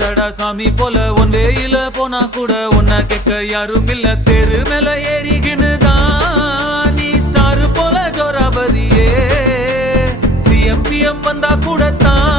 வருதடா சாமி போல உன் வேயில போனா கூட உன்ன கேட்க யாரும் இல்ல தெரு மேல ஏறிகினுதான் நீ ஸ்டார் போல ஜோராபதியே சிஎம் பிஎம் வந்தா கூட தான்